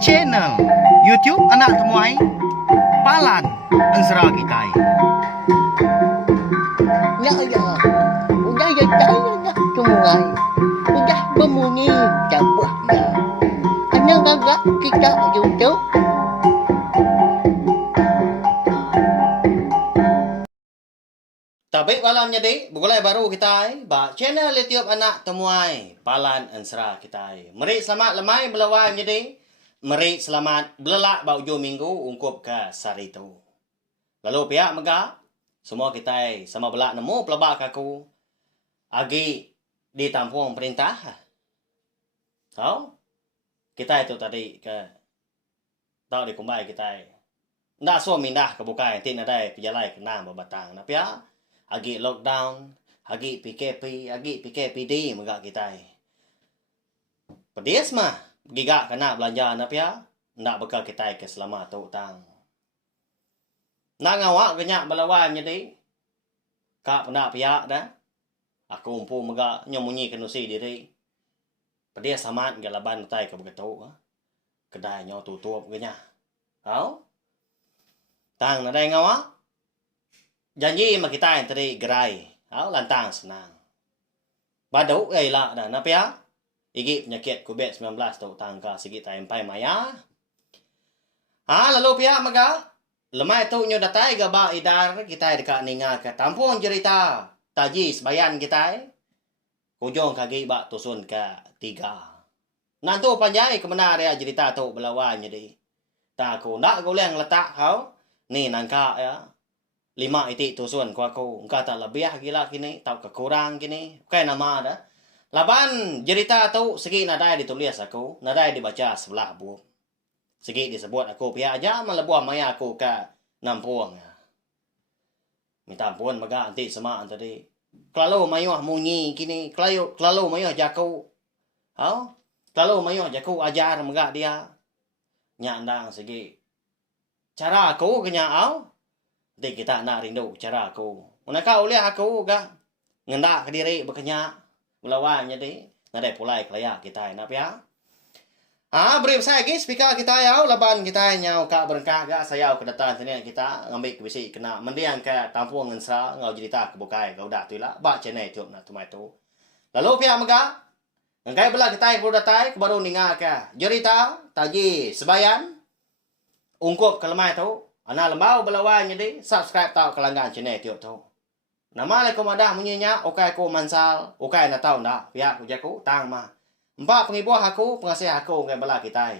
Channel YouTube anak temuai Palan Ensera kita. Ya ya, udah ya saya dah sungai, udah berbunyi cabutnya. Ada gagak kita YouTube. Tapi malam jadi bukulai baru kita ba channel YouTube anak temuai Palan Ensera kita. Mari selamat lemai belawai jadi. Mari selamat belelak bau hujung minggu ungkup ke sarito. Lalu pihak mega semua kita sama belak nemu pelabak aku agi di tampung perintah. Tahu? Kita itu tadi ke tahu di kumbai kita. Ndak so mindah ke bukai tin ada pejalai kena babatang. Tapi ya agi lockdown, agi PKP, agi PKPD mega kita. Pedis mah gigak kena belanja na pia ndak bekal kita ke selama tu tang. Nak ngawak kenyak belawan jadi. Kak pernah pia dah. Aku umpu mega nyomunyi kenusi diri. Pedis samat galaban tai ke begitu. Kedai nyo tutup kenya. Tahu? Tang na dai ngawak. Janji ma kita tadi gerai. Tahu lantang senang. Badau lah dah na pia. Igi penyakit COVID-19 tu tangka segi taimpai maya. Lalu pihak maga lemai tu nyo datai gaba idar kita dekat ninga ke tampung cerita taji sebayan kita. Kujung kagi bak tusun ke 3. Nantu panjai ke mana dia cerita tu belawan jadi. Tak aku nak kau leng letak kau. Ni nangka ya. 5 itik tusun ku aku. Engkau tak lebih gila kini, tak kekurang kini. Bukan nama dah. Laban cerita tu segi nadai ditulis aku, nadai dibaca sebelah buku. Segi disebut aku pihak aja melebuah maya aku ke Nampung. Minta ampun mega anti semak tadi. Kalau mayuh munyi kini, kalau mayuh jaku. Kalau mayuh jaku ajar mega dia. Nyandang segi cara aku kenya au. Nanti kita nak rindu cara aku. Manakah oleh aku ga ngendak ke diri berkenyak. Melawan jadi nadai pulai kelaya kita nak ya. Beri saya lagi speaker kita ya laban kita nyau ka berengkah ga saya kedatangan sini kita ngambil ke bisi kena mendiang ke tampung Ensera ngau cerita ke bukai kau dah tu lah ba channel YouTube nak tumai tu. Lalu pihak mega ngai bela kita ku datai ke baru ninga ke cerita taji sebayan ungkup ke lemai tu ana lembau belawan jadi subscribe tau ke langgan channel YouTube tu. Nama lai ko madah munyinya okai ko mansal okai na tau ndak pihak ku jaku tang mah empat pengibuah aku pengasih aku ngai bala kita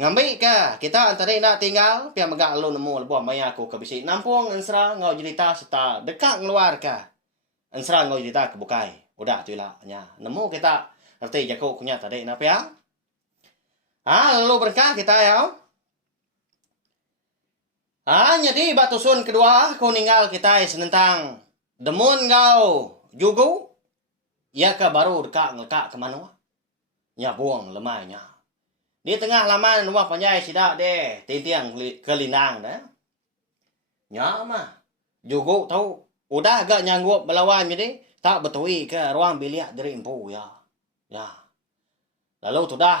ngambil ke kita antara nak tinggal pihak megak lu nemu lebuah maya aku ke bisi Nampung Ensera ngau cerita serta dekat ngeluar ke Ensera ngau cerita ke bukai udah tu lah nya nemu kita ngerti jaku kunya tadi na pihak lalu berkah kita ya jadi batusun kedua kau ninggal kita senentang demun kau jugu ya ke baru dekat ngekak ke mana nya buang lemainya di tengah laman rumah panjai sidak deh tintiang kelinang dah nya mah jugu tahu udah agak nyanggup belawan jadi tak betui ke ruang bilik dari empu ya lalu sudah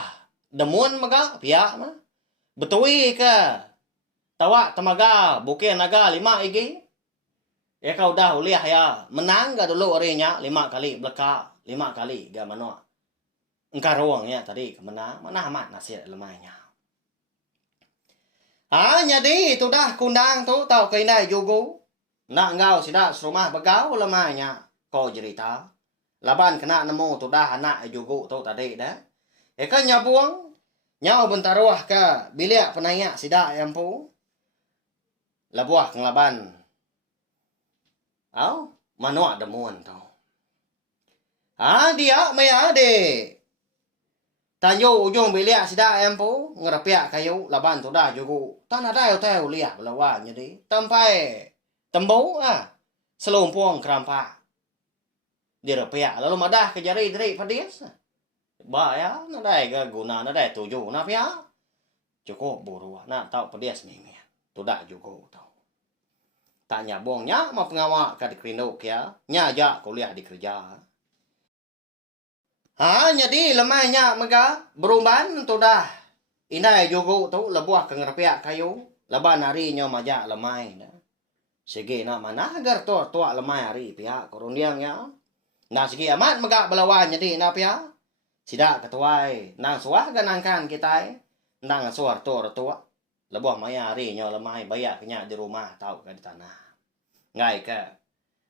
demun mega pihak mah betui ke tawak temaga bukan naga 5 igi. Ya kau dah uliah ya menang ga dulu orangnya 5 kali belaka 5 kali ga mano. Engkau ruang ya tadi kemenang mana amat nasib lemahnya. Jadi itu dah kundang tu tau ke indai jugu. Nak ngau sidak serumah begau lemahnya kau cerita. Laban kena nemu tu dah anak jugu tu tadi dah. Kan nyabuang nyau bentaruah ke bilik penayak sidak yang pu. Labuah ngelaban. Manuak demuan tau. Dia maya de. Tanyo ujung bilik sida empu ngerapiak kayu laban tu dah jugu. Tan ada hotel liah belawan jadi. Tampai tembau selumpung kerampak. Dia rapiak lalu madah ke jari dari padis. Ba ya nadai ke guna nadai tuju na pia. Cukup buru nak tahu padis mimi. Tu dah jugu tau. Tanya bongnya mau pengawak ke dikerinduk ya. Nya aja kuliah di kerja. Jadi lemahnya mega beruban tu dah. Inai juga tu lebuah ke ngerpiak kayu. Leban hari nyo majak lemai dah. Sige nak mana agar tua lemai hari pihak korundiang ya. Nah segi amat mega belawan jadi na pihak. Sidak ketuai nang suah ganangkan kita nang suar tua. Lebuah maya hari nyo lemai bayak kenya di rumah tau ke di tanah. Ngai ke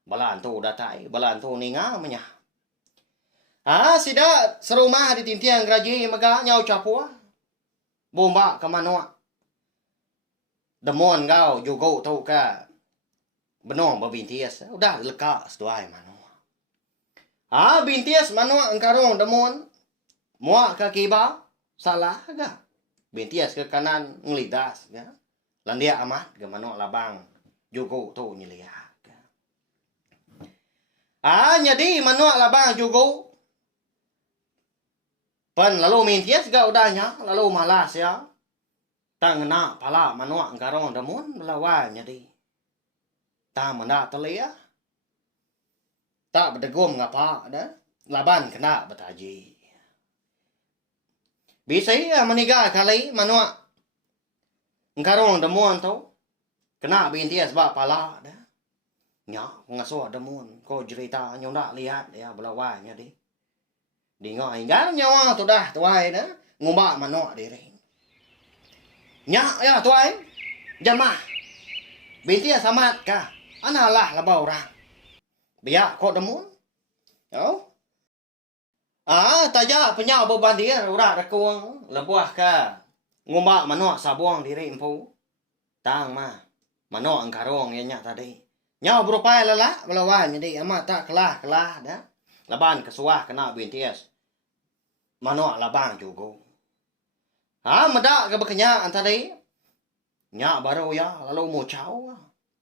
balan tu datai, balan tu ninga menya. Sida serumah di tintiang geraji mega nyau capua. Bomba ke manua. Demon kau juga tu ke. Benong babintias. Udah leka seduai manua. Bintias manua engkarong demon. Muak ke kiba. Salah ke. Bintias ke kanan ngelidas. Landia amat ke manua labang. Juga tu nyeliak. Jadi manua labang juga. Pan lalu mintias ga udahnya, lalu malas ya. Tang na pala manua engkarong demon melawan jadi. Ta mena telia. Tak berdegum ngapa dah. Laban kena betaji. Bisa ya meniga kali manua engkarong demon tu. Kena bintias ba pala dah. Nya ngasuh demon ko cerita nyonak lihat ya belawan jadi. Di ngoi gan nyawa tu dah tuai dah ngubak manok diri. Nya ya tuai. Jamah. Binti samat ka. Analah labau orang. Biak kok demun. Oh. Taja penyau beban dia urat rekuang lebuah ka. Ngubak manok sabuang diri empu. Tang mah. Manok engkarong ya nyak tadi. Nyau berupai lelak melawan jadi amat tak kelah dah. Laban kesuah kena bintias. Manok labang juga. Medak ke berkenyak tadi. Nyak baru ya lalu mau caw.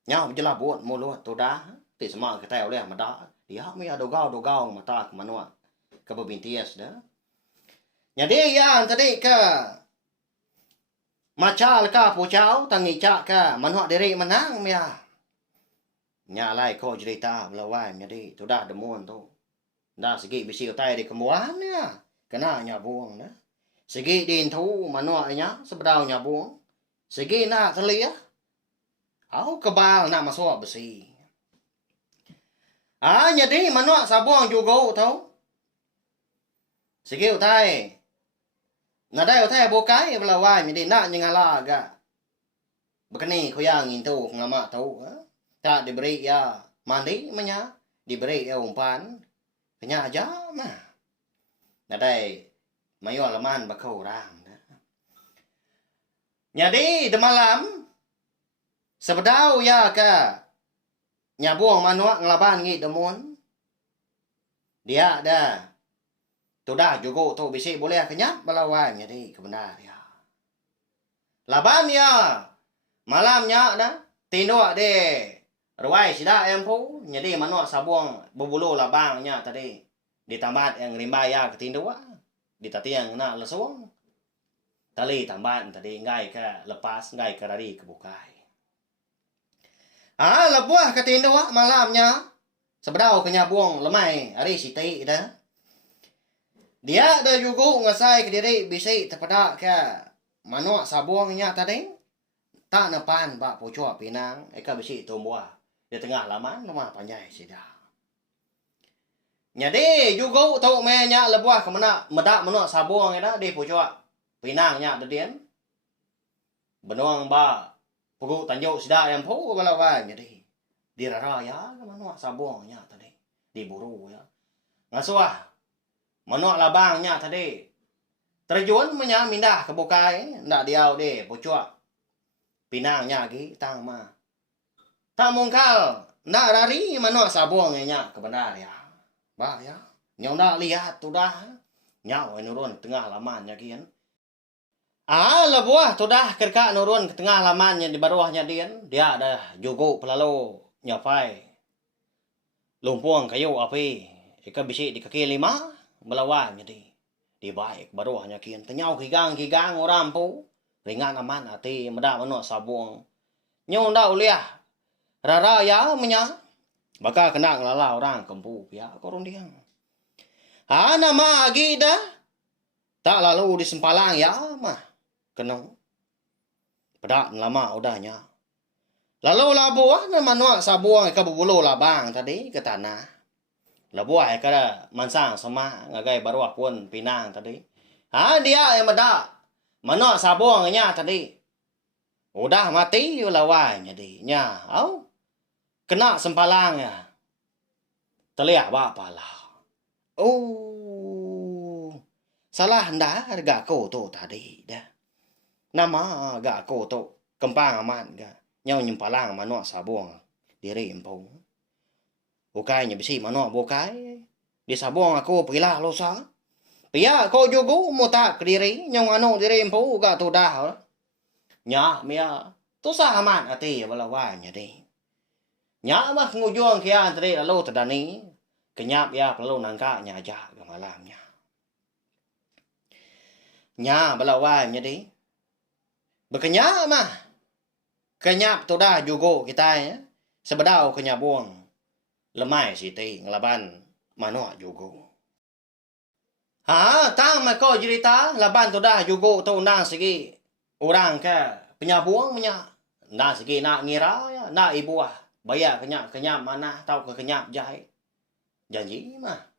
Nyak berjelah buat mulut tu dah. Ti semua kita oleh medak. Dia mi dogau mata ke manok ke berbintias dah. Jadi ya tadi ke macal ka pucau tangi cak ke manok diri menang ya. Nyak lai ko cerita melawan jadi tu dah demun tu. Dah segi bisi utai di kembuan ya. Kena nyabung dah. Segi din thu manuaknya sebedau nyabung. Segi nak telia. Au kebal nak masuk besi. Jadi manuak sabuang juga tau. Segi utai. Nadai utai bokai belawan jadi nak nyengala agak. Bekeni kuyang itu ngamak tau. Tak diberi ya mandi menya. Diberi ya umpan. Kenya aja mah. Nadai mayo alaman bakau orang. Jadi de malam sebedau ya ke nyabuang manuak ngelaban ngi demun. Dia dah. Tu dah juga tu bisi boleh kenyap melawan jadi kebenar ya. Laban ya. Malamnya dah tinduk de ruai sida empu jadi manuak sabuang berbulu labangnya tadi. Di tambat yang rimbai ya ketindua. Di tatiang na lesung. Tali tambat tadi ngai ke lepas ngai ke dari kebukai. Lebuah ketindua malamnya. Sebedau kenyabung lemai hari siti dah. Dia dah juga ngasai ke diri bisi terpedak ke manuk sabuangnya tadi. Tak nepan bak pucuk pinang eka bisi tumbuh. Di tengah laman rumah panjai sidah. Jadi juga tau menya lebuah ke mana medak menuk sabuang ida di pucuk pinangnya dedian. Benuang ba pugu tanjuk sida yang pu balawan jadi di raraya ke menuk sabuangnya tadi diburu ya. Ngasuah menuk labangnya tadi terjun menya mindah ke bukai ndak diau de pucuk pinangnya gi tang ma. Tak mungkal ndak rari menuk sabuangnya kebenar ya. Bah ya, nyau nak lihat tu dah. Nyau nurun tengah lamannya kian. Lebuah tu dah kerka nurun ke tengah lamannya di bawahnya dian. Dia dah juga pelalu nyapai. Lumpuang kayu api. Ika bisi di kaki lima. Melawan jadi. Di baik bawahnya kian. Tenyau kigang orang pu. Ringan aman hati medak menuk sabuang. Nyau ndak uliah. Rara ya menya. Maka kena ngelala orang kempu ya korun dia. Nama agi dah. Tak lalu di sempalang ya mah. Kenang. Pedak lama udahnya. Lalu labuah nama nuak sabuang ke bubulu labang tadi ke tanah. Labuah ke mansang sama ngagai baru pun pinang tadi. Dia yang medak. Manuak sabuangnya tadi. Udah mati lawanya di. Nya, au. Kena sempalang ya. Terlihat apa lah. Oh. Salah ndak harga ko tu tadi dah. Nama gak ko tu kempang aman ga. Nhau nyempalang manuak sabuang diri empong. Bukai bisi manuak bukai. Di sabuang aku pilah lo sa. Pia ko jugo mo tak diri nhau ano diri empong ga tu dah. Nya mia tu sa aman ati balawanya di. Nya mah ngujuang kia tadi lalu tadani. Kenyap ya perlu nangka nya aja ke malamnya. Nya balawanya di. Berkenyak mah. Kenyap tu dah juga kita ya. Sebedau kenyap buang. Lemai siti ngelaban manuak juga. Tang mah kau cerita laban tu dah juga tu nang segi orang ke penyabuang punya. Nang segi nak ngira ya, nak ibu bayar kenyap mana tahu ke kenyap jahit. Janji mah.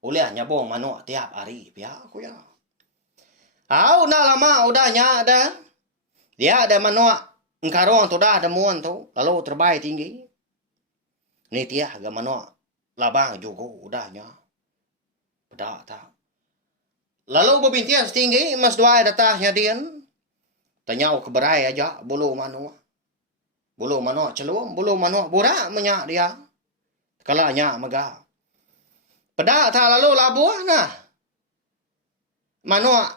Ulih nyabung manuak tiap hari pihak aku ya. Nak lama udahnya ada. Dia ada manuak engkarong tu dah ada muan tu lalu terbaik tinggi. Ni tiah ga manuak labang juga udahnya. Pedak tak. Lalu berbintian setinggi mas dua datahnya dian. Tanyau keberai aja bulu manuak. Bulu manuak celum, bulu manuak burak menyak dia. Kalanya megah. Pedak tak lalu labuah nah. Manuak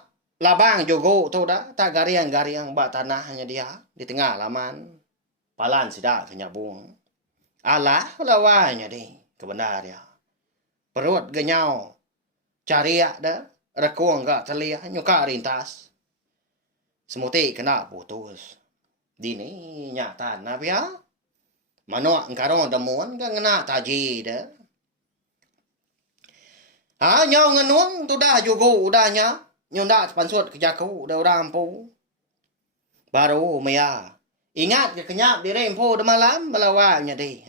labang jogo tu dah tak gariang bak tanahnya dia di tengah laman. Palan sidak kenyabung. Alah lawanya di kebenar ya. Perut genyau. Cariak dah. Rekuang gak terlihat nyuka rintas. Semuti kena putus. Dini nyata na ya. Manuak engkarong demuan gak ngena taji dah. Nyau ngenuang tu dah jogo udahnya. Nyondak pansut kejaku dah orang ampu. Baru maya. Ingat ke kenyap diri empu de malam belawanya di.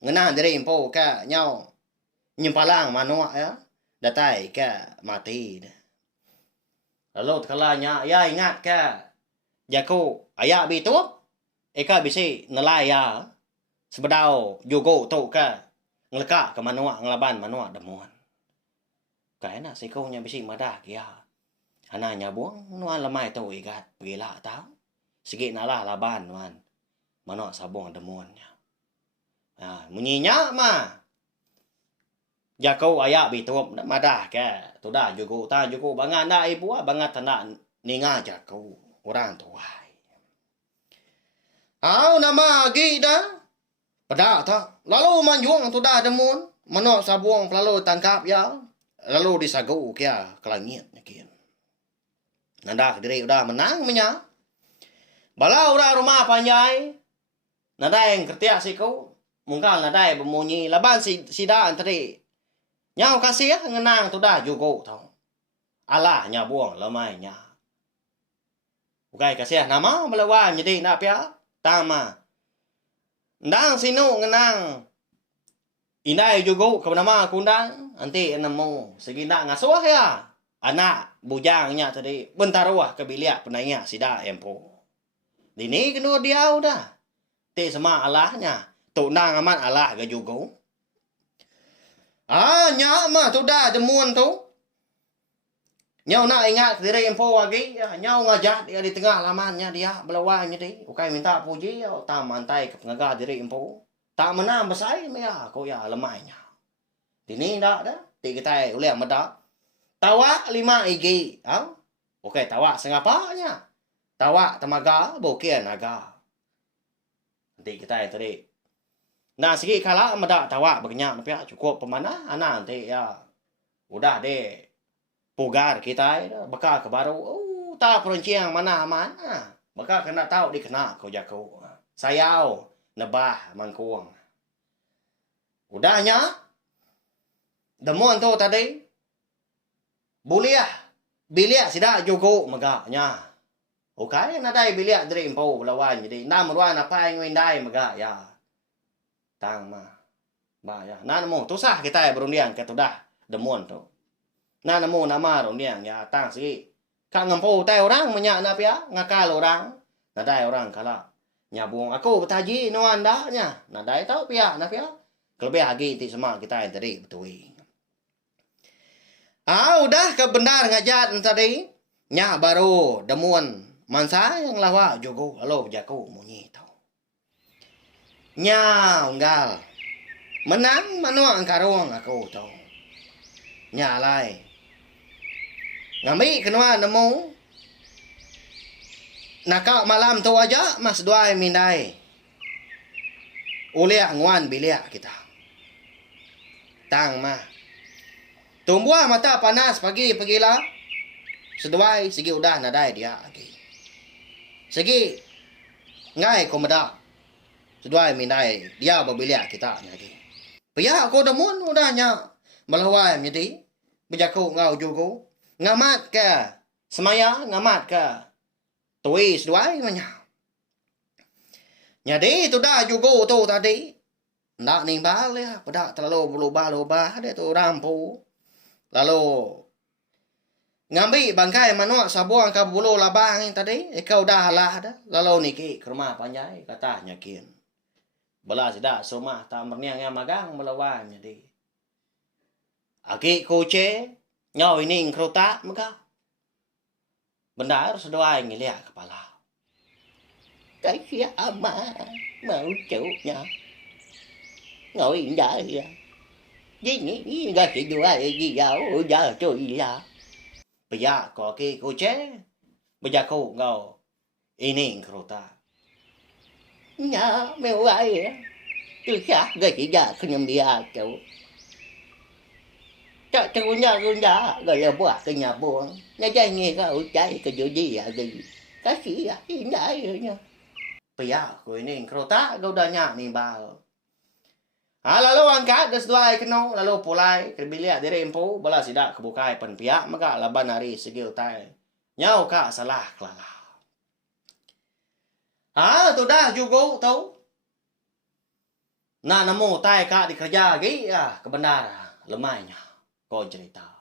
Ngenang diri empu ke nyau. Nyempalang manuak ya. Datai ke mati. Lalu kalanya ya ingat ke. Jaku ayak bitup. Eka bisi nelai ya. Sebedau jugo tu ke. Ngelekak ke manuak ngelaban manuak demuan. Kaya nak sikunya bisi madah kia. Ananya buang nuan lemai tu ikat pergilah tahu. Sikit nalah laban nuan. Manuak sabung demuannya. Munyinya mah. Jakau ayak bitup madah ke. Tu dah juga ta juga bangat nak ibu bangat tak ninga jakau orang tuai. Nama lagi dah. Pedak tak. Lalu manjuang tu dah demuan. Manuak sabung lalu tangkap ya. Lalu disagu kia ke langit kia. Nanda diri udah menang menya. Bala udah rumah panjai. Nanda yang kertiak siku. Mungkal nanda yang bemunyi. Laban sidaan tadi. Nyau kasih ya ngenang tu dah juga tau. Allah nya buang lemainya. Bukai kasih ya nama melawan jadi nak pia. Tama. Ndang sinu ngenang. Inai juga ke nama kundang. Nanti nemu segi nak ngasuh ya. Anak bujangnya tadi bentar wah ke bilik penanya sida empo. Dini kedua dia udah. Ti sama Allahnya. Tu nang aman Allah ke juga. Nyak mah tu dah demuan tu. Nyau nak ingat diri empo lagi. Nyau ngajak dia di tengah lamannya dia belawanya di. Bukai minta puji. Tak mantai ke pengagah diri empo. Tak menang besar ya. Kau ya lemahnya. Dini dah dah. Ti kita boleh medak. Tawa 5 igi. Okey, tawa sengapanya. Tawa temaga, bukan naga. Nanti kita tadi. Nah, segi kala medak tawa berkenyak tapi cukup pemanah anak nanti ya. Udah deh. Pugar kita bakal ke baru. Tak perunciang mana mana. Bakal kena tahu dikena kau jago. Sayau nebah mangkuang. Udahnya. Demuan tu tadi. Buliah. Bilia sida jugo maganya. Okay, nadai bilia dari impo lawan jadi namruan apa yang windai maga ya. Tang ma. Ba ya. Namo tu sah kita berundian ke tu dah demun tu. Namo nama rundian ya tang sigi. Kang ngampo tai orang menyak na pia ngakal orang. Nadai orang kala. Nyabung aku betaji no anda nya. Nadai tau pia na pia. Kelebih lagi ti semua kita yang tadi betul. Udah kebenar ngajat tadi. Nya baru demun mansa yang lawa jogo alo jago munyi tau. Nya unggal. Menang manuang karong aku tau. Nya lai. Ngambil kenapa nemu. Nakak malam tu aja mas dua mindai. Uliak nguan biliak kita. Tang mah. Tumbuh mata panas pagilah. Seduai segi udah nadai dia lagi. Segi ngai komeda. Seduai mindai dia berbiliak kita lagi. Pia aku demun udahnya melawai jadi berjaku ngau jugo ngamat ke semaya ngamat ke tuis seduai manya. Jadi itu dah jugo tu tadi. Ndak nimbal ya, pada terlalu berubah-ubah dia tu rampu. Lalu ngambil bangkai manuak sabuang ke bulu labang yang tadi, kau dah halah dah. Lalu niki ke rumah panjai katanya kin. Bela sidak semua tak merniang yang magang melawan jadi. Aki kuce nyau ini ngkruta maka. Benar sedua ngiliak kepala. Cái mà mau chịu ngồi vậy à với nghĩ ra chuyện đùa gì dạo giờ trời gì à Bây giờ có cái cô chế. Bây giờ cô ngầu ini ngkruta. nhà mèo ai à tôi khác ra chuyện giờ không nhầm đi à chịu cho nhà rồi là bữa cái nhà buồn nhà trai nghe cái trái cái chỗ gì à gì cái gì à vậy rồi nha. Bây giờ cô ini ngkruta kau dah nyak ni bal. Lalu angkat des dua keno lalu pulai ke bilik dari empu bala sidak kebukai pen pihak maka laban hari segi utai. Nyau ka salah kelala. Tu dah juga tahu. Nak nemu tai ka dikerja lagi kebenar lemahnya kau cerita.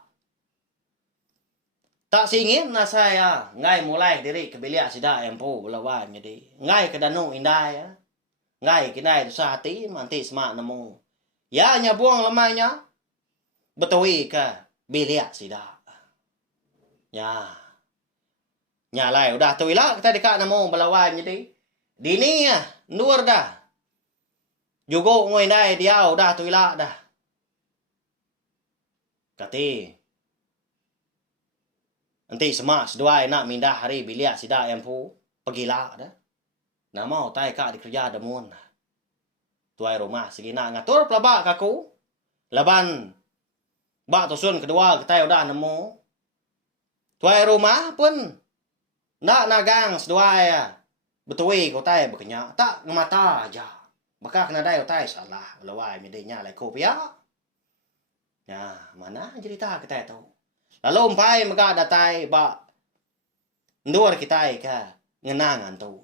Tak singin na saya ngai mulai dari ke bilik sidak empu balawan jadi ngai ke danau indah ya. Ngai kinai tu sahati manti semak nemu. Ya nyabuang lemahnya. Betui ke bilik sidak. Ya. Nyalai udah tui lah kita dekat nemu balawan jadi. Dini ya nur dah. Juga ngoi dai dia udah tui lah dah. Kati. Nanti semak seduai nak mindah hari bilik sidak empu. Pergilah dah. Nama utai kak dikerja demun. Tuai rumah segi nak ngatur pelabak kaku. Laban bak tusun kedua kita udah nemu. Tuai rumah pun nak nagang seduai betui kau tai berkenyak tak ngemata aja. Bakal kena dai utai salah lawai medinya lai ko pia. Ya, mana cerita kita tahu. Lalu umpai mega datai bak ndur kita ke ngenangan tu.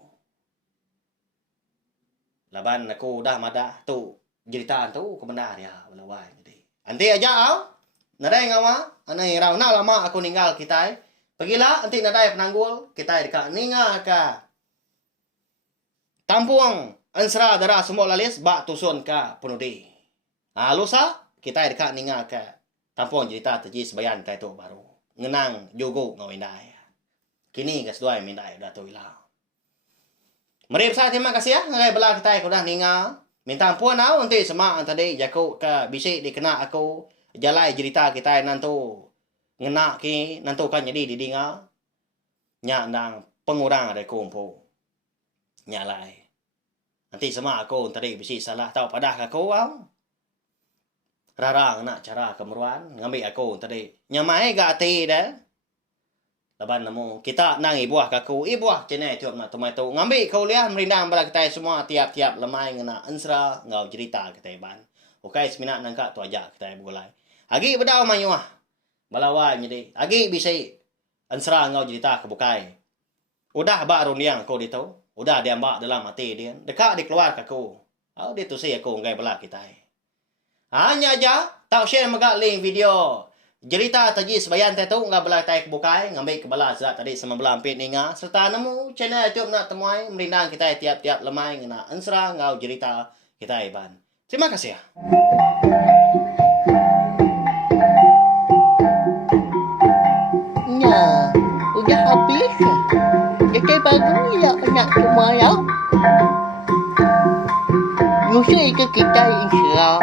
Laban aku dah mada tu jeritaan tu kebenar ya belawai jadi. Anti aja nadai ngawa anai rau na lama aku ninggal kita. Pergilah anti nadai penanggul kita dekat ninga ka. Tampuang ansra darah semua lalis bak tusun ka penudi. Lusa kita dekat ninga ka. Tampuang cerita terji sebayan kai tu baru. Ngenang jogo ngawindai. Kini gas dua mindai dah tu ilah. Mari besar terima kasih ya. Ngai bela kita aku dah ninga. Minta ampun nanti semak tadi jaku ke bisik dikena aku. Jalai cerita kita nantu. Ngena ki nantu kan jadi didinga. Nyak nang pengurang ada kumpu. Nyalai. Nanti semak aku tadi bisik salah tahu padah aku Rarang nak cara kemeruan. Ngambil aku tadi. Nyamai gati dah. Laban nemu kita nang ibuah kaku ibuah cenai tiup nak tomato ngambil kau lihat merindang bala kita semua tiap-tiap lemai ngena ansra ngau cerita kita ban. Okai seminat nangka tu aja kita bulai. Agi bedau manyuah. Balawan jadi. Agi bisa ansra ngau cerita kebukai. Udah baru niang ko dito. Udah dia mbak dalam hati dia. Dekat dikeluar ke aku. Oh dia tu saya aku ngai bala kita. Hanya aja tau share magak link video. Cerita tadi sebayan tu nggak bala tai kebukai ngambil kebala zat tadi sama belampit ninga serta nemu channel YouTube nak temuai merindang kita tiap-tiap lemai ngena ansra ngau cerita kita ban. Terima kasih ya. Nah, udah habis. Jadi baru ya nak semua ya. Musuh itu kita insya